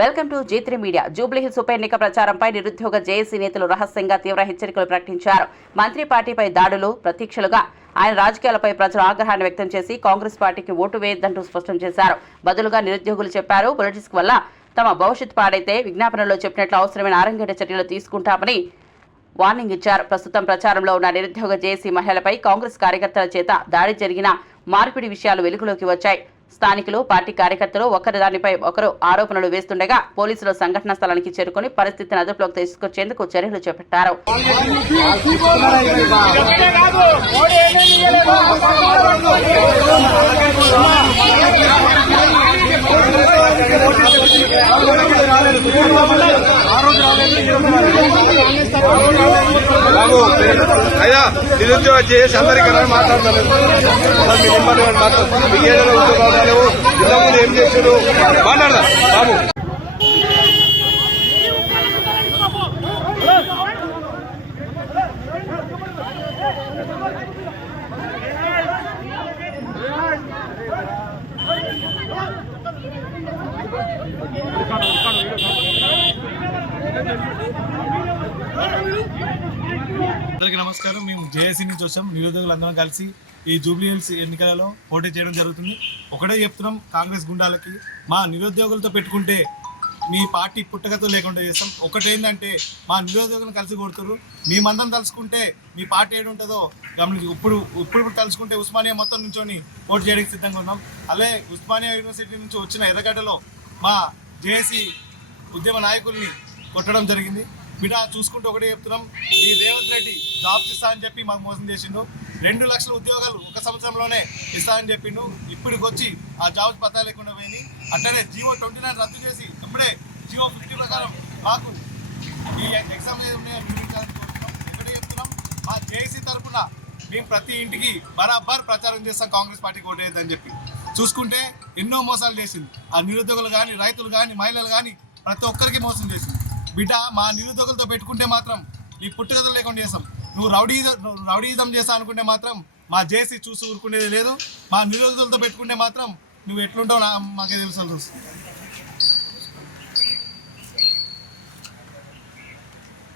Welcome to Zee Media. Jubilee Hills ఉప ఎన్నిక ప్రచారంపై నిరుద్యోగ జేఏసీ నేతలు రహస్యంగా తీవ్ర హెచ్చరికలు ప్రకటించారు. మంత్రి పార్టీపై దాడులు ప్రతీక్షలుగా ఆయన రాజకీయాలపై ప్రజలు ఆగ్రహాన్ని వ్యక్తం చేసి కాంగ్రెస్ పార్టీకి ఓటు వేయద్దంటూ స్పష్టం చేశారు. బదులుగా నిరుద్యోగులు చెప్పారు పొలిటిక్స్ వల్ల తమ భవిష్యత్ పాడైతే విజ్ఞాపనలో చెప్పినట్లు అవసరమైన ఆరంగేట చర్యలు తీసుకుంటామని వార్నింగ్ ఇచ్చారు. ప్రస్తుతం ప్రచారంలో ఉన్న నిరుద్యోగ జేఏసీ మహిళలపై కాంగ్రెస్ కార్యకర్తల చేత దాడి జరిగిన మార్పిడి విషయాలు వెలుగులోకి వచ్చాయి. స్థానికులు పార్టీ కార్యకర్తలు ఒకరి దానిపై ఒకరు ఆరోపణలు వేస్తుండగా పోలీసులు సంఘటనా స్థలానికి చేరుకుని పరిస్థితిని అదుపులోకి తీసుకొచ్చేందుకు చర్యలు చేపట్టారు. అయ్యా నిరుద్యోగ చేసి అందరికీ మాట్లాడతారు? మీ నెంబర్ ఏదైనా ఉద్యోగాలు ఇంతకుముందు ఏం మాట్లాడదా. బాబు. అందరికీ నమస్కారం. మేము జేఏసీ నుంచి వచ్చాం. నిరుద్యోగులు అందరం కలిసి ఈ జూబ్లీ హిల్స్ ఎన్నికలలో పోటీ చేయడం జరుగుతుంది. ఒకటే చెప్తున్నాం కాంగ్రెస్ గుండాలకి. మా నిరుద్యోగులతో పెట్టుకుంటే మీ పార్టీ పుట్టగతో లేకుండా చేస్తాం. ఒకటేంటంటే మా నిరుద్యోగులను కలిసి కొడుతున్నారు మేమందరం తలుసుకుంటే మీ పార్టీ ఏడు ఉంటుందో గమనించి. ఇప్పుడు ఇప్పుడు తలుసుకుంటే తలుచుకుంటే ఉస్మానియా మొత్తం నుంచొని పోటీ చేయడానికి సిద్ధంగా ఉన్నాం. అలాగే ఉస్మానియా యూనివర్సిటీ నుంచి వచ్చిన ఎర్రగడ్డలో మా జేఏసీ ఉద్యమ నాయకుల్ని కొట్టడం జరిగింది. బిడ్డ చూసుకుంటూ ఒకటే చెప్తున్నాం. ఈ రేవంత్ రెడ్డి జాబ్స్ ఇస్తా అని చెప్పి మాకు మోసం చేసిండు. రెండు లక్షల ఉద్యోగాలు ఒక సంవత్సరంలోనే ఇస్తానని చెప్పిండు. ఇప్పటికి వచ్చి ఆ జాబ్స్ పత్తా లేకుండా పోయింది. అట్లనే జియో ట్వంటీ నైన్ రద్దు చేసి ఇప్పుడే జియో ఫిఫ్టీ ప్రకారం మాకు ఈ ఎగ్జామ్ ఏది కోరుతున్నాం ఒకటే చెప్తున్నాం. మా జేసీ తరఫున మేము ప్రతి ఇంటికి బరాబర్ ప్రచారం చేస్తాం. కాంగ్రెస్ పార్టీకి ఓటేదని చెప్పి. చూసుకుంటే ఎన్నో మోసాలు చేసింది. ఆ నిరుద్యోగులు కానీ రైతులు కానీ మహిళలు కానీ ప్రతి ఒక్కరికి మోసం చేసింది. బిడ్డ మా నిరుద్యోగులతో పెట్టుకుంటే మాత్రం నీ పుట్టుకథలు లేకుండా చేస్తాం. నువ్వు రౌడీ రౌడీజం చేస్తా అనుకుంటే మాత్రం మా జేసీ చూసి ఊరుకునేది లేదు. మా నిరుద్యోగులతో పెట్టుకుంటే మాత్రం నువ్వు ఎట్లుంటావు నా- మాకే తెలుసు